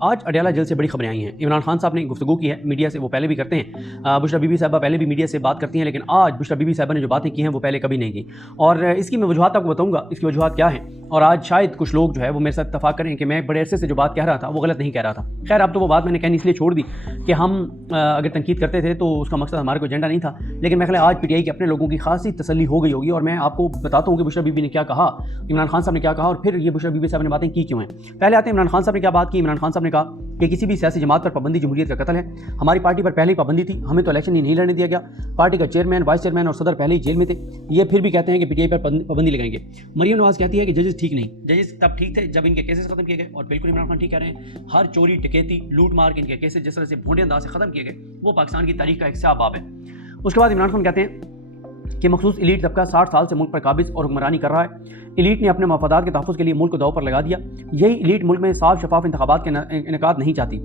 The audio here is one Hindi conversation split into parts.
आज अडयाला जेल से बड़ी खबरें आई हैं। इमरान खान साहब ने गुफ्तगू की है मीडिया से, वो पहले भी करते हैं। बुशरा बीबी साहबा पहले भी मीडिया से बात करती हैं, लेकिन आज बुशरा बीबी साहबा ने जो बातें की हैं वो पहले कभी नहीं की। और इसकी मैं वजूहत आपको बताऊंगा, इसकी वजूहत क्या है। और आज शायद कुछ लोग जो है वो मेरे साथ इत्तफाक करें कि मैं बड़े अरसे से जो बात कह रहा था वो गलत नहीं कह रहा था। खैर, अब तो वो बात मैंने कहनी इसलिए छोड़ दी कि हम अगर तनकीद करते थे तो उसका मकसद हमारा कोई एजेंडा नहीं था। लेकिन मैं ख्याल आज PTI के अपने लोगों की खासी तसल्ली हो गई होगी और मैं आपको बताता हूँ कि बुशरा बीबी ने क्या कहा, इमरान खान साहब ने क्या कहा और फिर ये बुशरा बीबी साहब ने बातें की क्यों हैं। पहले आते हैं इमरान खान साहब ने क्या बात की। इमरान खान साहब ने कहा कि किसी भी सियासी जमात पर पाबंदी जमहूरियत का कत्ल है। हमारी पार्टी पर पहले ही पाबंदी थी, हमें तो इलेक्शन ही नहीं लड़ने दिया गया। पार्टी का चेयरमैन, वाइस चेयरमैन और सदर पहले ही जेल में थे, ये फिर भी कहते हैं कि PTI पर पाबंदी लगाएंगे। मरियम नवाज कहती है कि जजेस ठीक नहीं। जजेस तब ठीक थे जब इनके केसेस खत्म किए गए, और बिल्कुल इमरान खान ठीक कह रहे हैं। हर चोरी, डकैती, लूट मार के इनके केसेस जिस तरह से भोंडे अंदाज से खत्म किए गए वो पाकिस्तान की तारीख का एक स्याह बाब है। उसके बाद इमरान खान कहते हैं कि मखसूस इलीट तबका 60 साल से मुल्क पर काबिज और हुक्मरानी कर रहा है। इलीट ने अपने मफादात के तहफ़्फ़ुज़ के लिए मुल्क को दाव पर लगा दिया। यही इलीट मुल्क में साफ शफाफ इंतखाबात के इनेकाद नहीं चाहती।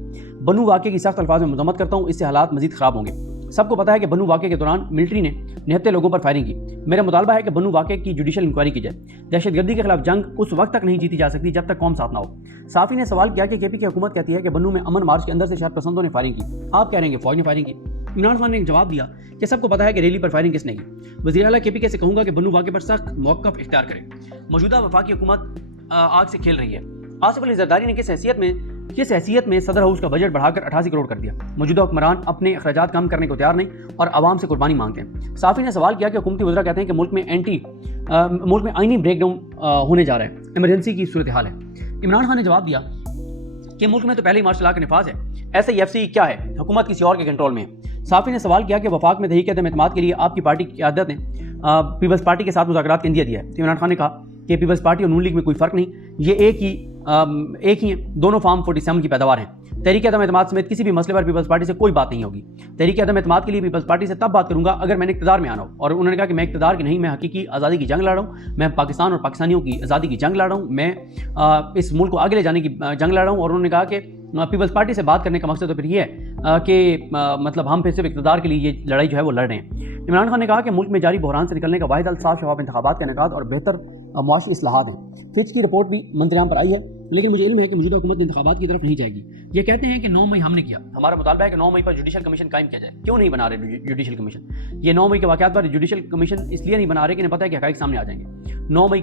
बनू वाक़े की सख्त अल्फाज में मज़म्मत करता हूँ, इससे हालात मज़ीद ख़राब होंगे। सबको पता है कि बनू वाक़े के दौरान मिलिट्री ने 79 लोगों पर फायरिंग की। मेरा मुतालबा है कि बनू वाक़े की जुडिशल इंक्वायरी की जाए। दहशतगर्दी के खिलाफ जंग उस वक्त तक नहीं जीती जा सकती जब तक कौम साथ ना हो। साफ़ी ने सवाल किया कि KP की हुकूमत कहती है कि बनू में अमन मार्च के अंदर से शहर पसंदों ने फायरिंग की, आप कह रहे हैं कि फ़ौज ने फायरिंग की। इमरान खान ने जवाब दिया कि सबको पता है कि रैली पर फायरिंग किसने की। वज़ीर आला KP से कहूँगा कि बनू वाक़े पर सख्त मौक़िफ़ इख्तियार करें। मौजूदा वफाकी हुकूमत आग से खेल रही है। आसिफ अली ज़रदारी ने किस हैसियत में सदर हाउस का बजट बढ़ाकर 88 करोड़ कर दिया। मौजूदा हुक्मरान अपने अखराजात कम करने को तैयार नहीं और आवाम से कुर्बानी मांगते हैं। साफ़ी ने सवाल किया कि हुकूमती वज़रा कहते हैं कि मुल्क में आईनी ब्रेकडाउन होने जा रहा है, इमरजेंसी की सूरत हाल है। इमरान खान ने जवाब दिया कि मुल्क में तो पहले ही मार्शल लॉ का नफाज है, SIFC क्या है, हुकूमत किसी और के कंट्रोल में है। साफ़ी ने सवाल किया कि वफाक में तहरीक एतमाद के लिए आपकी पार्टी की क़यादत ने पीपल्स पार्टी के साथ मुज़ाकरात का इंदिया दिया है। तो इमरान खान ने कहा कि पीपल्स पार्टी और नून लीग में कोई फ़र्क नहीं, ये एक ही हैं, दोनों फार्म 47 की पैदावार हैं। तहरीक अदम एतमाद समेत किसी भी मसले पर पीपल्स पार्टी से कोई बात नहीं होगी। तहरीक अदम एतमाद के लिए पीपल्स पार्टी से तब बात करूंगा अगर मैंने इक़्तिदार में आना हो। और उन्होंने कहा कि मैं इक़्तिदार की नहीं, मैं हकीकी आज़ादी की जंग लड़ रहा हूँ, मैं पाकिस्तान और पाकिस्तानियों की आज़ादी की जंग लड़ रहा हूँ, मैं इस मुल्क को आगे ले जाने की जंग लड़ रहा हूँ। और उन्होंने कहा कि पीपल्स पार्टी से बात करने का मकसद तो फिर ये है कि मतलब हम फिर सिर्फ इक़्तिदार के लिए ये लड़ाई जो है वो लड़ रहे हैं। इमरान खान ने कहा कि मुल्क में जारी बहरान से निकलने का वाहिद हल साफ शफाफ इंतखाबात का इनेकाद और बेहतर मुआशी इस्लाहात हैं। फिच की रिपोर्ट भी मंत्रियां पर आई है, लेकिन मुझे इल्म है कि मौजूदा हुकूमत इंतखाबात की तरफ नहीं जाएगी। ये कहते हैं कि 9 मई हमने किया, हमारा मुतालबा है कि 9 मई पर जुडिशल कमीशन कायम किया जाए। क्यों नहीं बना रहे जुडिशल कमीशन? ये 9 मई के वाक़यात पर जुडिशल कमीशन इसलिए नहीं बना रहे कि इन्हें पता है कि हक़ाइक़ सामने आ जाएंगे। 9 मई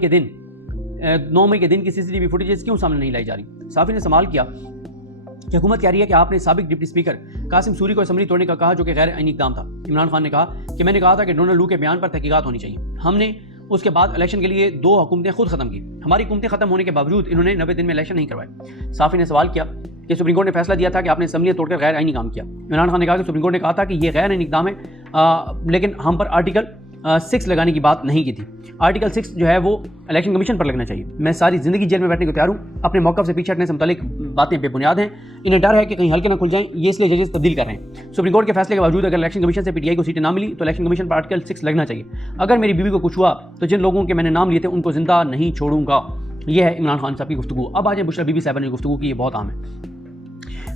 के दिन की CCTV फुटेजेस क्यों सामने नहीं लाई जा रही? साफ़ी ने सवाल किया कि हुकूमत कह रही है कि आपने साबिक डिप्टी स्पीकर कासिम सूरी को असम्बली तोड़ने का कहा, जो कि गैर आईनी इक़दाम था। इमरान खान ने कहा कि मैंने कहा था कि डोनाल्ड लू के बयान पर तहकीकात होनी चाहिए। हमने उसके बाद इलेक्शन के लिए 2 हुकूमतें खुद खत्म की। हमारी हुकूमतें खत्म होने के बावजूद इन्होंने 90 दिन में इलेक्शन नहीं करवाए। साफ़ी ने सवाल किया कि सुप्रीम कोर्ट ने फैसला दिया था कि आपने असम्बलियाँ तोड़कर गैर आईनी काम किया। इमरान खान ने कहा कि सुप्रीम कोर्ट ने कहा था कि यह गैर आईनी इक़दाम है, लेकिन हम पर आर्टिकल 6 लगाने की बात नहीं की थी। आर्टिकल 6 जो है वो इलेक्शन कमीशन पर लगना चाहिए। मैं सारी ज़िंदगी जेल में बैठने को तैयार हूँ। अपने मौक़िफ़ से पीछे हटने से मुतालिक बातें बेबुनियाद हैं। इन्हें डर है कि कहीं हल्के ना खुल जाएं, ये इसलिए जजेस तब्दील कर रहे हैं। सुप्रीम कोर्ट के फैसले के बावजूद अगर इलेक्शन कमीशन से PTI को सीटें ना मिली तो इलेक्शन कमीशन पर आर्टिकल 6 लगना चाहिए। अगर मेरी बीवी को कुछ हुआ तो जिन लोगों के मैंने नाम लिए थे उनको जिंदा नहीं छोड़ूंगा। यह है इमरान खान साहब की गुफ्तगू। अब आ जाए बुशरा बीबी साहब ने गुफ्तगू की, ये बहुत आम है।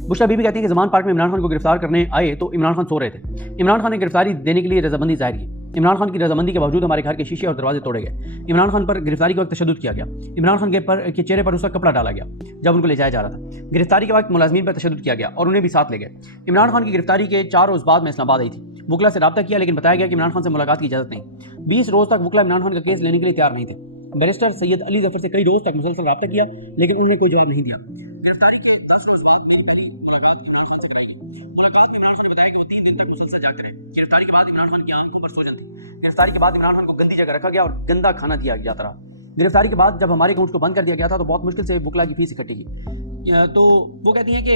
बुशरा बीबी कहती है कि ज़मान पार्क में इमरान खान को गिरफ्तार करने आए तो इमरान खान सो रहे थे। इमरान खान ने गिरफ्तारी देने के लिए रजामंदी जाहिर की। इमरान खान की रजामंदी के बावजूद हमारे घर के शीशे और दरवाजे तोड़े गए। इमरान खान पर गिरफ्तारी के वक्त तशद्दुद किया गया। इमरान खान के चेहरे पर उसका कपड़ा डाला गया जब उनको ले जाया जा रहा था। गिरफ्तारी के वक्त मुलाजमीन पर तशद्दुद किया गया और उन्हें भी साथ ले गए। इमरान खान की गिरफ्तारी के 4 रोज़ बाद मैं इस्लामाबाद आई थी। वुकला से रब्ता किया, लेकिन बताया गया कि इमरान खान से मुलाकात की इजाज़त नहीं। 20 रोज़ तक वुकला इमरान खान का केस लेने के लिए तैयार नहीं थे। बैरिस्टर सैयद अली जफर से कई रोज़ तक मुसलसल रब्ता किया, लेकिन उन्होंने कोई जवाब नहीं दिया। गिरफ्तारी के 10 रोज़ बाद मेरी पहली मुलाकात इमरान खान से कराई गई। मुलाकात में इमरान खान ने बताया कि वो 3 दिन तक मुसलसल जागते रहे। गिरफ्तारी के बाद इमरान खान की आंखों पर सोजन थी। गिरफ्तारी के बाद इमरान खान को गंदी जगह रखा गया और गंदा खाना दिया जाता रहा। गिरफ्तारी के बाद जब हमारे अकाउंट को बंद कर दिया गया था तो बहुत मुश्किल से वुकला की फीस इकट्ठी की। तो वो कहती हैं कि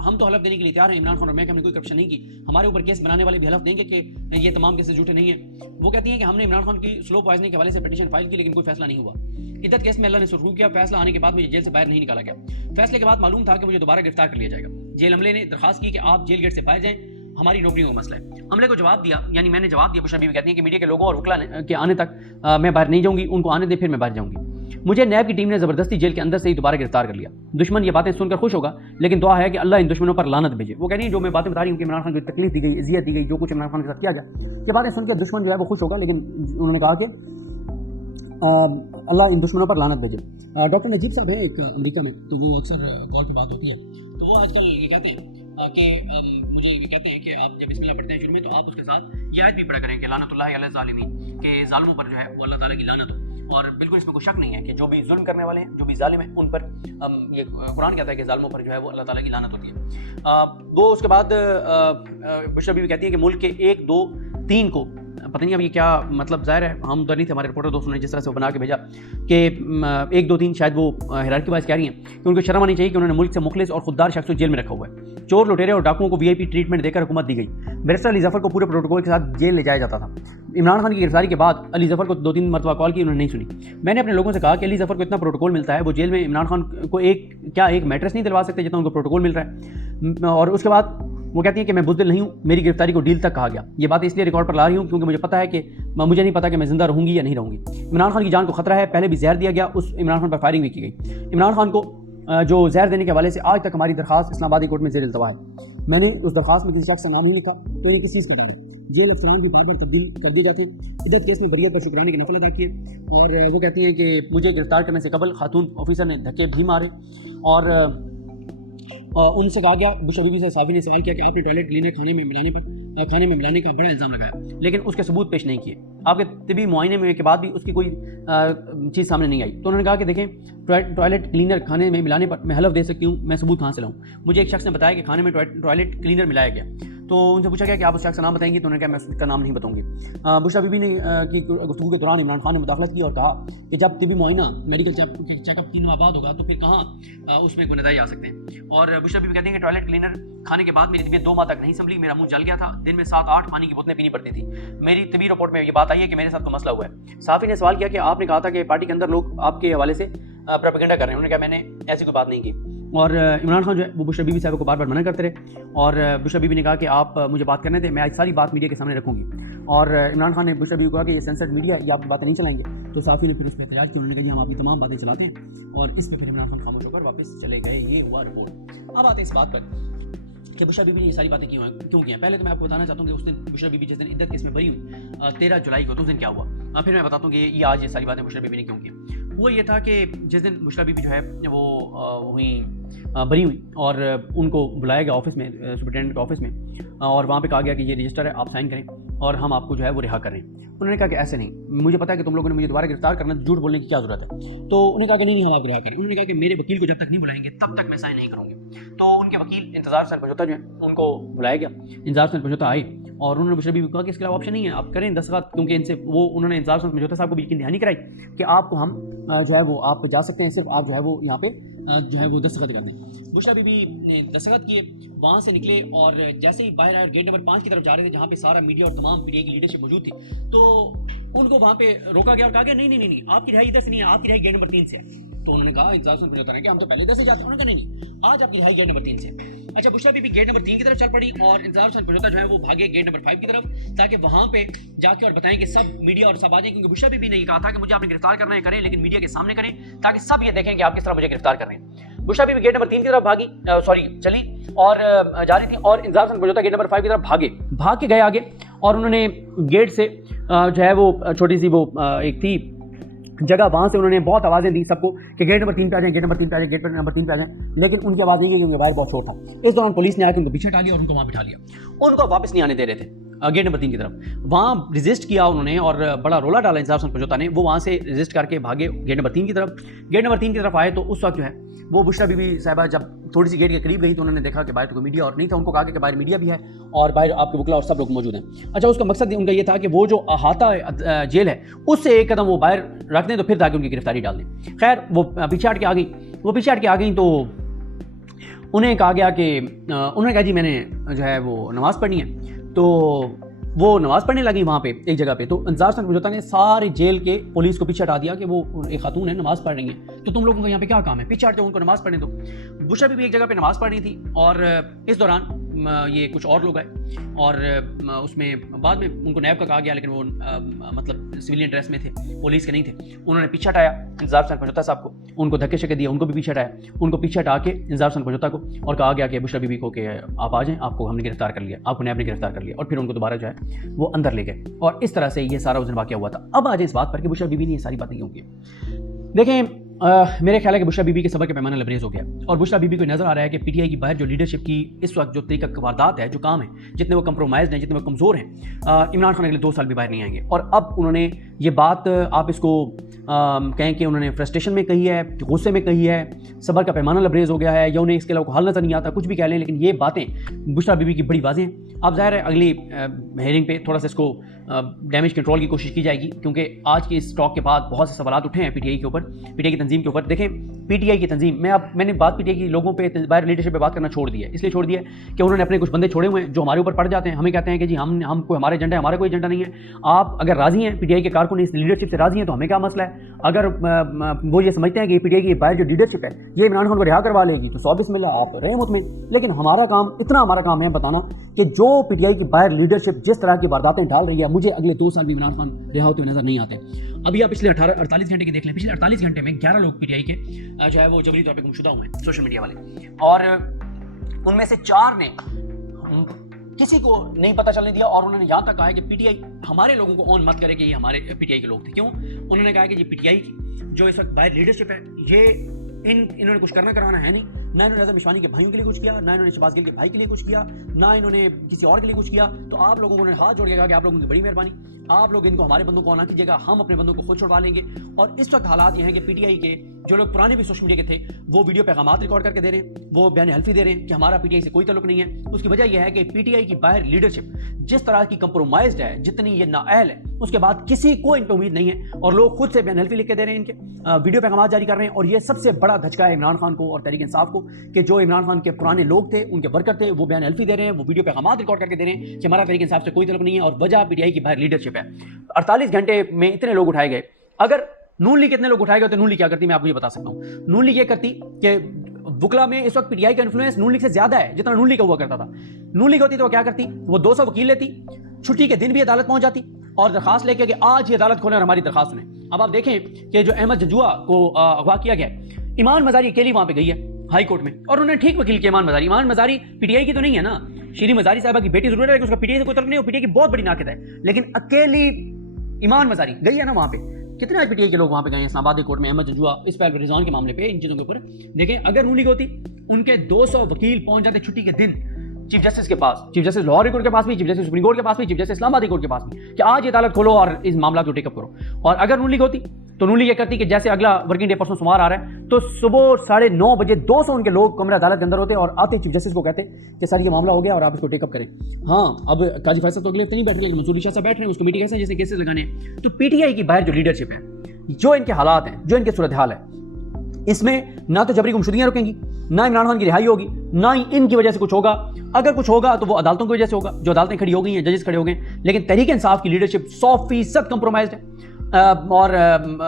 हम तो हलफ देने के लिए तैयार हैं, इमरान खान और मैं, कि हमने कोई करप्शन नहीं की। हमारे ऊपर केस बनाने वाले भी हलफ देंगे कि ये तमाम केसेस झूठे नहीं हैं। वो कहती हैं कि हमने इमरान खान की स्लो पॉइजनिंग के हवाले से पिटीशन फाइल की, लेकिन कोई फैसला नहीं हुआ। इद्दत केस में अल्लाह ने सुरखू किया। फैसला आने के बाद मुझे जेल से बाहर नहीं निकाला गया। फैसले के बाद मालूम था कि मुझे दोबारा गिरफ्तार कर लिया जाएगा। जेल अमले ने दरखास्त की कि आप जेल गेट से बाहर जाएं, हमारी नौकरियों का मसला है। अमले को जवाब दिया, यानी मैंने जवाब दिया। बुशरा बीबी कहती हैं कि मीडिया के लोगों और वुकला के आने तक मैं बाहर नहीं जाऊंगी, उनको आने दे फिर मैं बाहर जाऊंगी। मुझे नैब की टीम ने ज़बरदस्ती जेल के अंदर से ही दोबारा गिरफ्तार कर लिया। दुश्मन ये बातें सुनकर खुश होगा, लेकिन दुआ है कि अल्लाह इन दुश्मनों पर लानत भेजे। वो कह रही है जो मैं बातें बता रही हूँ कि इमरान खान को तकलीफ दी गई, इज़्ज़त दी गई, जो कुछ इमरान खान के साथ किया गया, ये बातें सुनकर दुश्मन जो है वो खुश होगा, लेकिन उन्होंने कहा कि अल्लाह इन दुश्मनों पर लानत भेजे। डॉक्टर नजीब साहब हैं एक अमेरिका में, तो वो अक्सर कॉल पे बात होती है, तो वो आजकल ये कहते हैं कि मुझे ये कहते हैं कि आप जब बिस्मिल्लाह पढ़ते हैं शुरू में, तो आप उसके साथ ये आयत भी पढ़ा करें कि लानतुल्लाहि अलैल ज़ालिमीन, कि ज़ालिमों पर जो है वो अल्लाह ताला की लानत हो। और बिल्कुल इसमें कोई शक नहीं है कि जो भी जुल्म करने वाले हैं, जो भी जालिम हैं, उन पर ये कुरान कहता है कि जालिमों पर जो है वो अल्लाह ताला की लानत होती है। वो उसके बाद बुशरा बीबी कहती है कि मुल्क के 1, 2, 3 को, पता नहीं अब ये क्या मतलब, ज़ाहिर है हम तो नहीं थे, हमारे रिपोर्टर दोस्तों ने जिस तरह से वो बना के भेजा कि 1, 2, 3 शायद वो हिरारकी वाइज कह रही हैं कि उनको शर्म आनी चाहिए कि उन्होंने मुल्क से मुखलिस और खुददार शख्स को जेल में रखा हुआ है। चोर, लुटेरे और डाकुओं को वीआईपी ट्रीटमेंट देकर हुकूमत दी गई। बैरिस्टर अली जफर को पूरे प्रोटोकॉल के साथ जेल ले जाया जाता था। इमरान खान की गिरफ्तारी के बाद अली जफर को 2-3 मरतबा कॉल की, उन्होंने नहीं सुनी। मैंने अपने लोगों से कहा कि अली जफर को इतना प्रोटोकॉल मिलता है, वो जेल में इमरान खान को एक मैट्रेस नहीं दिलवा सकते जितना उनको प्रोटोकॉल मिल रहा है। और उसके बाद वो कहती है कि मैं बुज़दिल नहीं हूँ, मेरी गिरफ्तारी को डील तक कहा गया। ये बात इसलिए रिकॉर्ड पर ला रही हूँ क्योंकि मुझे पता है कि मुझे नहीं पता कि मैं ज़िंदा रहूँगी या नहीं रहूँगी। इमरान खान की जान को खतरा है, पहले भी जहर दिया गया, उस इमरान खान पर फायरिंग भी की गई। इमरान खान को जो जहर देने के हवाले से आज तक हमारी दरखास्त इस्लामाबादी कोर्ट में ज़ेर इल्तवा है। मैंने उस दरखास्त में किसी शख्स का नाम नहीं लिखा, तो किसी चीज़ का नाम जेल अफसरान की बार तब्दील कर दी जाती है। इद्दत केस में बरियत पर शुक्राने की नफल अदा किए, और वो कहती है कि मुझे गिरफ्तार करने से कबल खातून ऑफिसर ने धक्के भी मारे, और उनसे कहा गया, बुशरा बीबी से साफ़ी ने सवाल किया कि आपने टॉयलेट क्लीनर खाने में मिलाने का बड़ा इल्ज़ाम लगाया, लेकिन उसके सबूत पेश नहीं किए। आपके तिबी मुआयने में के बाद भी उसकी कोई चीज़ सामने नहीं आई। तो उन्होंने कहा कि देखें, टॉयलेट क्लीनर खाने में मिलाने पर मैं हलफ दे सकती हूँ, मैं सबूत कहाँ से लाऊँ। मुझे एक शख्स ने बताया कि खाने में टॉयलेट क्लीनर मिलाया गया, तो उनसे पूछा गया कि आप उस शख्स का नाम बताएंगी, तो उन्होंने कहा मैं उसका नाम नहीं बताऊंगी। बुशरा बीबी ने की गुफ्तगू के दौरान इमरान खान ने मुदाखलत की और कहा कि जब तिबी मुआयना मेडिकल चेकअप 3 माह बाद होगा तो फिर कहाँ उसमें गुनाहगार आ सकते हैं। और बुशरा बीबी कहती हैं कि टॉयलेट क्लीनर खाने के बाद मेरी तबीयत 2 माह तक नहीं संभली, मेरा मुंह जल गया था, दिन में 7-8 पानी की बोतलें पीनी पड़ती थी। मेरी तबी रिपोर्ट में ये बात आई है कि मेरे साथ कोई मसला हुआ है। साफ़ी ने सवाल किया कि आपने कहा था कि पार्टी के अंदर लोग आपके हवाले से प्रोपेगेंडा कर रहे हैं। उन्होंने कहा मैंने ऐसी कोई बात नहीं की। और इमरान खान जो है वो बुशरा बीबी साहब को बार बार मना करते रहे, और बुशरा बीबी ने कहा कि आप मुझे बात करने थे, मैं आज सारी बात मीडिया के सामने रखूंगी। और इमरान खान ने बुशरा बीबी को कहा कि ये सेंसर्ड मीडिया, ये आपकी बातें नहीं चलाएंगे। तो साफ़ी ने फिर उस पर एहतजाज किया, उन्होंने कहा जी हम आपकी तमाम बातें चलाते हैं, और इस पर फिर इमरान खान खामोश होकर वापस चले गए। ये हुआ रिपोर्ट। अब आते इस बात पर कि बुशरा बीबी ने ये सारी बातें क्यों की हैं। पहले तो मैं आपको बताना चाहता हूँ कि उस दिन बुशरा बीबी जिस दिन इद्दत केस में बरी हुई 13 जुलाई को, तो उस दिन क्या हुआ। फिर मैं बताता हूँ कि ये आज ये सारी बातें बुशरा बीबी ने क्यों की। वो ये था कि जिस दिन बुशरा बीबी जो है वो वहीं बरी हुई और उनको बुलाया गया ऑफिस में, सुपरिटेंडेंट के ऑफिस में, और वहाँ पे कहा गया कि ये रजिस्टर है, आप साइन करें और हम आपको जो है वो रिहा कर रहे हैं। उन्होंने कहा कि ऐसे नहीं, मुझे पता है कि तुम लोगों ने मुझे दोबारा गिरफ्तार करना, झूठ बोलने की क्या ज़रूरत है। तो उन्होंने कहा कि नहीं हम आपको रिहा करें। उन्होंने कहा कि मेरे वकील को जब तक नहीं बुलाएंगे तब तक मैं साइन नहीं करूँगी। तो उनके वकील इंतज़ार हुसैन पंजोता जो है उनको बुलाया गया। इंतज़ार हुसैन पंजोता आए और उन्होंने बुशरा बीबी को कहा कि इसके अलावा ऑप्शन नहीं है, आप करें दस्तखत, क्योंकि इनसे वो उन्होंने इंतज़ार हुसैन पंजोता साहब को भी यकीन दहानी कराई कि आपको हम जो है वो आप जा सकते हैं, सिर्फ आप जो है वो यहाँ पे जो है वो दस्तखत कर दें। बुशरा बीबी ने दस्तखत किए, वहाँ से निकले और जैसे ही बाहर आए और गेट नंबर 5 की तरफ जा रहे थे, जहाँ पे सारा मीडिया और तमाम मीडिया की लीडरशिप मौजूद थी, तो उनको वहाँ पे रोका गया और कहा गया नहीं, आपकी रिहाई इधर से नहीं है, आपकी रिहाई गेट नंबर 3 से है। तो उन्होंने कहा इंतज़ार हुसैन पंजोता कि हम तो पहले इधर से जाते हैं। उन्होंने कहा नहीं, आज आपकी रिहाई गेट नंबर 3 से है। अच्छा, बुशरा बीबी गेट नंबर 3 की तरफ चल पड़ी और इंतज़ार हुसैन पंजोता जो है वो भागे गेट नंबर 5 की तरफ, ताकि वहाँ पे जाके और बताएं कि सब मीडिया और सब आ जाए, क्योंकि बुशरा बीबी ने ये कहा था कि मुझे आपने गिरफ्तार करना है, करें, लेकिन मीडिया के सामने करें ताकि सब ये देखें कि आप किस तरह मुझे गिरफ्तार कर रहे हैं। बुशरा बीबी गेट नंबर 3 की तरफ चली और जा रही थी, और इंतज़ार हुसैन पंजोता गेट नंबर 5 की तरफ भाग के गए आगे, और उन्होंने गेट से जो है वो छोटी सी वो एक थी जगह, वहाँ से उन्होंने बहुत आवाज़ें दी सबको कि गेट नंबर 3 पे आ जाएं, गेट नंबर 3 पे आ जाएं, गेट नंबर 3 पे आ जाएं, लेकिन उनकी आवाज़ नहीं गई क्योंकि बाहर बहुत शोर था। इस दौरान पुलिस ने आकर उनको पीछे हटा लिया और उनको वहाँ बिठा लिया। उनको वापस नहीं आने दे रहे थे गेट नंबर 3 की तरफ। वहाँ रजिस्ट किया उन्होंने और बड़ा रोला डाला इंतज़ार हुसैन पंजोता ने। वो वहाँ से रजिस्ट करके भागे गेट नंबर 3 की तरफ। गेट नंबर 3 की तरफ आए तो उस वक्त जो है वो बुशरा बीबी साहिबा जब थोड़ी सी गेट के करीब गई तो उन्होंने देखा कि बाहर तो कोई मीडिया और नहीं था। उनको कहा कि बाहर मीडिया भी है और बाहर आपके वकला और सब लोग मौजूद हैं। अच्छा, उसका मकसद उनका ये था कि वो जो अहाता जेल है उससे एक कदम वो बाहर रख दें तो फिर ताकि उनकी गिरफ्तारी डाल दें। खैर वो पीछे हट के आ गई तो उन्हें कहा गया कि उन्होंने कहा जी मैंने जो है वो नमाज़ पढ़नी है। तो वो नमाज़ पढ़ने लगी वहाँ पे एक जगह पे। तो इंतज़ार हुसैन पंजोता ने सारी जेल के पुलिस को पीछे हटा दिया कि वो एक खातून है, नमाज़ पढ़ रही है, तो तुम लोगों का यहाँ पे क्या काम है, पीछे हट जाओ, उनको नमाज़ पढ़ने दो। बुशरा बीबी एक जगह पे नमाज़ पढ़ रही थी और इस दौरान ये कुछ और लोग आए और उसमें बाद में उनको नैब का कहा गया, लेकिन वो मतलब सिविलियन ड्रेस में थे, पुलिस के नहीं थे। उन्होंने पीछे हटाया इंतजार हुसैन पंजोता साहब को, उनको धक्के शक्के दिए, उनको भी पीछे हटाया, उनको पीछे हटा के इंतजार हुसैन पंजोता को और कहा गया कि बुशरा बीबी को कि आप आ जाएं, आपको हमने गिरफ्तार कर लिया, आपको नैब ने गिरफ्तार कर लिया, और फिर उनको दोबारा जो है वो अंदर ले गए। और इस तरह से ये सारा उस दिन वाक़या हुआ था। अब आ जाए इस बात पर कि बुशरा बीबी ने ये सारी बातें क्यों की। देखें, मेरे ख्याल है कि बुशरा बीबी के सबर के पैमाना लबरेज हो गया और बुशरा बीबी को नजर आ रहा है कि पीटीआई की बाहर जो लीडरशिप की इस वक्त जो तरीका वारदात है, जो काम है, जितने वो कंप्रोमाइज हैं, जितने वो कमज़ोर हैं, इमरान खान अगले 2 साल भी बाहर नहीं आएंगे। और अब उन्होंने ये बात, आप इसको कहें कि उन्होंने फ्रस्ट्रेशन में कही है, गुस्से में कही है, सबर का पैमाना लबरेज हो गया है, या उन्हें इसके अलावा हल नज़र नहीं आता, कुछ भी कह लें, लेकिन ये बातें बुशरा बीबी की बड़ी वाज़ेह हैं। अब ज़ाहिर है अगली हेयरिंग पे थोड़ा सा इसको डैमेज कंट्रोल की कोशिश की जाएगी, क्योंकि आज के इस टॉक के बाद बहुत से सवाल उठे हैं पीटीआई के ऊपर, पीटीआई की तंजीम के ऊपर। देखें, पीटीआई की तंजीम, मैंने बात पीटीआई की लोगों पे बाहर लीडरशिप पे बात करना छोड़ दिया, इसलिए छोड़ दिया कि उन्होंने अपने कुछ बंदे छोड़े हुए हैं जो हमारे ऊपर पड़ जाते हैं, हमें कहते हैं कि जी हम कोई हमारे एजेंडा है, हमारा कोई एजेंडा नहीं है। आप अगर राजी हैं, पीटीआई के कारकुन इस लीडरशिप से राजी हैं, तो हमें क्या मसला है। अगर वो ये समझते हैं कि पीटीआई की बाहर जो लीडरशिप है ये इमरान खान को रिहा करवा लेगी, तो 100 बिस्मिल्लाह, आप रहे मुतमिन। लेकिन हमारा काम है बताना कि जो पीटीआई की बाहर लीडरशिप जिस तरह की वारदातें डाल रही है, मुझे अगले 2 साल भी इमरान खान रिहा होते हुए नजर नहीं आते। अभी आप पिछले 48 घंटे के देख लें, पिछले 48 घंटे में 11 लोग पीटीआई के जो है वो जबरी तौर पे गुमशुदा हुए हैं, सोशल मीडिया वाले, और उनमें से 4 ने किसी को नहीं पता चलने दिया, और उन्होंने यहाँ तक कहा है कि पीटीआई हमारे लोगों को ऑन मत करे कि ये हमारे पीटीआई के लोग थे। क्यों? उन्होंने कहा कि ये पीटीआई की जो इस वक्त बाहर लीडरशिप है, ये इन्होंने कुछ करना करवाना है नहीं, ना इन्होंने नज़र मिशवानी के भाइयों के लिए कुछ किया, ना इन्होंने शहबाज गिल के भाई के लिए कुछ किया, ना इन्होंने किसी और के लिए कुछ किया। तो आप लोगों ने हाथ जोड़ के कहा कि आप लोगों की बड़ी मेहरबानी, आप लोग इनको हमारे बंदों को ना कीजिएगा, हम अपने बंदों को खुद छुड़वा लेंगे। और इस वक्त हालात ये हैं कि पीटीआई के जो लोग पुराने भी सोशल मीडिया के थे, वो वीडियो पैगामात रिकॉर्ड करके दे रहे हैं, वो बयान हल्फी दे रहे हैं कि हमारा पीटीआई से कोई ताल्लुक नहीं है। उसकी वजह यह है कि पीटीआई की बाहर लीडरशिप जिस तरह की कंप्रोमाइज्ड है, जितनी ये नाअहल है, उसके बाद किसी को इन पर उम्मीद नहीं है, और लोग खुद से बयान हल्फी लिख के दे रहे हैं, इनके वीडियो पैगामात जारी कर रहे हैं। और ये सबसे बड़ा धचका है इमरान खान को और तहरीक इंसाफ को कि जो इमरान खान के पुराने लोग थे, उनके वर्कर थे, वो बयान हल्फी दे रहे हैं, वो वीडियो पैगामात रिकॉर्ड करके दे रहे हैं कि हमारा तहरीक इंसाफ से कोई ताल्लुक नहीं है, और वजह पीटीआई की बाहर लीडरशिप है। 48 घंटे में इतने लोग उठाए गए। अगर नून लीग कितने लोग उठाए गए तो नून लीग क्या करती, मैं आपको ये बता सकता हूँ। नून लीग ये करती कि वुकला में इस वक्त पीटीआई का इन्फ्लुएंस नून लीग से ज्यादा है जितना नून लीग का हुआ करता था। नून लीग होती तो वो क्या करती, वो 200 वकील लेती, छुट्टी के दिन भी अदालत पहुंच जाती और दरखास्त लेके कि आज ये अदालत खोलें और हमारी दरखास्त सुने। अब आप देखें कि जो अहमद जजुआ को अगवा किया गया, ईमान मजारी अकेली वहां पे गई है हाई कोर्ट में, और उन्होंने ठीक वकील किया। ईमान मजारी पीटीआई की तो नहीं है ना, शीरी मजारी साहबा की बेटी जरूर है, लेकिन उसका पीटीआई से कोई तल्लुक नहीं, पीटीआई की बहुत बड़ी नाकद है, लेकिन अकेली ईमान मजारी गई है ना वहां पे। कितने आज पीटीआई के लोग वहां पे गए हैं इस्लामाबाद कोर्ट में, अहमद जजुआ इस पर रिजवान के मामले पे, इन चीजों के ऊपर देखें। अगर नून लीग होती, उनके 200 वकील पहुंच जाते छुट्टी के दिन चीफ जस्टिस के पास, चीफ जस्टिस लाहौर कोर्ट के पास भी, चीफ जस्टिस सुप्रीम कोर्ट के पास भी, चीफ जस्टिस इस्लामाबादी कोर्ट के पास भी, कि आज ये अदालत खोलो और इस मामला को टेकअप करो। और अगर नून लीग होती तो नून लीग ये करती कि जैसे अगला वर्किंग डे परसों सोमवार आ रहा है, तो सुबह 9:30 बजे 200 उनके लोग कमरे अदालत के अंदर होते और आते चीफ जस्टिस को कहते कि सर ये मामला हो गया और आप इसको टेकअप करें। हाँ, अब काजी फैसल तो अगले हफ्ते नहीं बैठ रहे, लेकिन मंसूर शाह साहब बैठ रहे हैं, उस कमेटी कैसे जैसे केसेस लगाने हैं। तो पीटीआई की बाहर जो लीडरशिप है, जो इनके हालात हैं, जो इनके सूरत हाल है, इसमें ना तो जबरी गुमशुदियां रुकेंगी, ना इमरान खान की रिहाई होगी, ना ही इनकी वजह से कुछ होगा। अगर कुछ होगा तो वो अदालतों की वजह से होगा, जो अदालतें खड़ी हो गई हैं, जजेस खड़े हो गए। लेकिन तहरीक इंसाफ की लीडरशिप 100% कंप्रोमाइज्ड है। और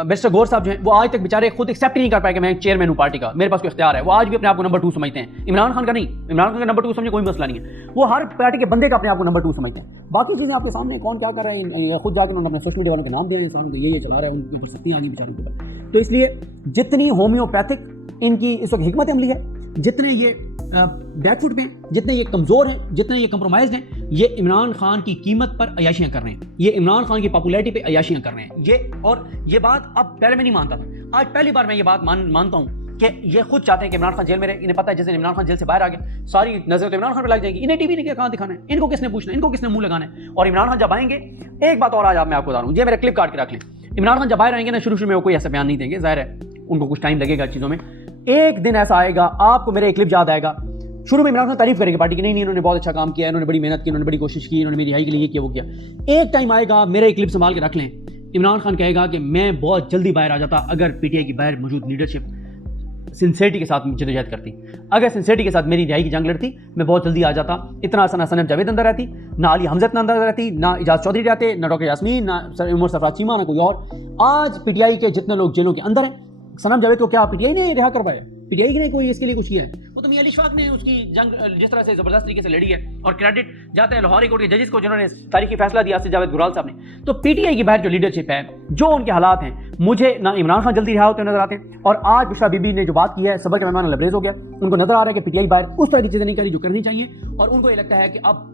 मिस्टर गौर साहब जो हैं वो आज तक बेचारे खुद एक्सेप्ट नहीं कर पाए कि मैं चेयरमैन हूं पार्टी का, मेरे पास कोई इख्तियार है। वो आज भी अपने आप को नंबर 2 समझते हैं, इमरान खान का नहीं। इमरान खान का नंबर 2 समझे कोई मसला नहीं है, वो हर पार्टी के बंदे का अपने आप को नंबर 2 समझते हैं। बाकी चीज़ें आपके सामने कौन क्या कर रहा है, खुद जाकर उन्होंने अपने सोशल मीडिया वालों के नाम दिया, इंसानों को ये चला रहा है, उनके ऊपर सख्तियाँ आ गई बेचारों के ऊपर। तो इसलिए जितनी होम्योपैथिक इनकी इस वक्त हिकमत अमली है, जितने ये बैकफुट में, जितने ये कमज़ोर हैं, जितने ये कंप्रोमाइज्ड हैं, ये इमरान खान की कीमत पर अयाशियाँ कर रहे हैं, ये इमरान खान की पॉपुलैरिटी पे अयाशियाँ कर रहे हैं। ये बात अब पहले मैं नहीं मानता था, आज पहली बार मैं ये बात मानता हूँ कि ये खुद चाहते हैं कि इमरान खान जेल में रहे। इन्हें पता है जैसे इमरान खान जेल से बाहर आ गए, सारी नजर तो इमरान खान पर लग जाएगी। इन्हें टीवी ने कहाँ दिखाना है, इनको किसने पूछना है, इनको किसने मुंह लगाना है। और इमरान खान जब आएंगे, एक बात और आज मैं आपको बता रहा हूँ, ये मेरा क्लिप काट के रख लें। इमरान खान जब बाहर आएंगे ना, शुरू में वो कोई ऐसा बयान नहीं देंगे, जाहिर है उनको कुछ टाइम लगेगा चीज़ों में। एक दिन ऐसा आएगा, आपको मेरा एक क्लिप याद आएगा, शुरू में इमरान खान तारीफ करेंगे पार्टी की, नहीं इन्होंने बहुत अच्छा काम किया, इन्होंने बड़ी मेहनत की, इन्होंने बड़ी कोशिश की, इन्होंने मेरी रिहाई के लिए ये किया वो किया। एक टाइम आएगा, मेरा एक क्लिप संभाल के रख लें, इमरान खान कहेगा कि मैं बहुत जल्दी बाहर आ जाता अगर पीटीआई की बाहर मौजूद लीडरशिप सिंसेरिटी के साथ जदोजहद करती, अगर सिंसेरिटी के साथ मेरी रिहाई की जंग लड़ती, मैं बहुत जल्दी आ जाता। इतना आसान सनम जावेद अंदर रहती, ना अली हमजत अंदर रहती, ना इजाज चौधरी रहते, ना डॉक्टर यास्मीन, ना उमर सरफराज चीमा, ना कोई और। आज पीटीआई के जितने लोग जेलों के अंदर हैं, सनम जावेद को क्या पीटीआई ने रिहा करवाया? पीटीआई ने कोई इसके लिए कुछ किया है? वो तो मियां अली इशफाक ने उसकी जंग जिस तरह से जबरदस्त तरीके से लड़ी है, और क्रेडिट जाता है लाहौर कोर्ट के जजेस को जिन्होंने तारीखी फैसला दिया आसिफ जावेद गुराल साहब ने। तो पीटीआई की बाहर जो लीडरशिप है, जो उनके हालात हैं, मुझे ना इमरान खान जल्दी रिहा होते नजर आते हैं, और आज बुशरा बीबी ने जो बात की है सबर का मेहमान लबरेज हो गया। उनको नजर आ रहा है कि पीटीआई बाहर उस तरह की चीजें नहीं करी जो करनी चाहिए, और उनको ये लगता है कि अब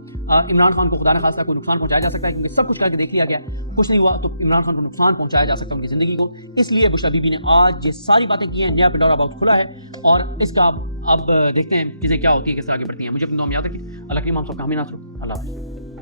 इमरान खान को खुदा न खास्ता कोई नुकसान पहुंचाया जा सकता है, क्योंकि सब कुछ करके देख लिया गया, कुछ नहीं हुआ, तो इमरान खान को नुकसान पहुंचाया जा सकता है उनकी जिंदगी को। इसलिए बुशरा बीबी ने आज ये सारी बातें की हैं, नया पिंडोरा बॉक्स खुला है, और इसका अब देखते हैं चीज़ें क्या होती है, किस तरह आगे बढ़ती हैं। मुझे अपनी दुआ में याद रखिए। अल्लाह करीम आप सबका हामी नासर। अल्लाह हाफ़िज़।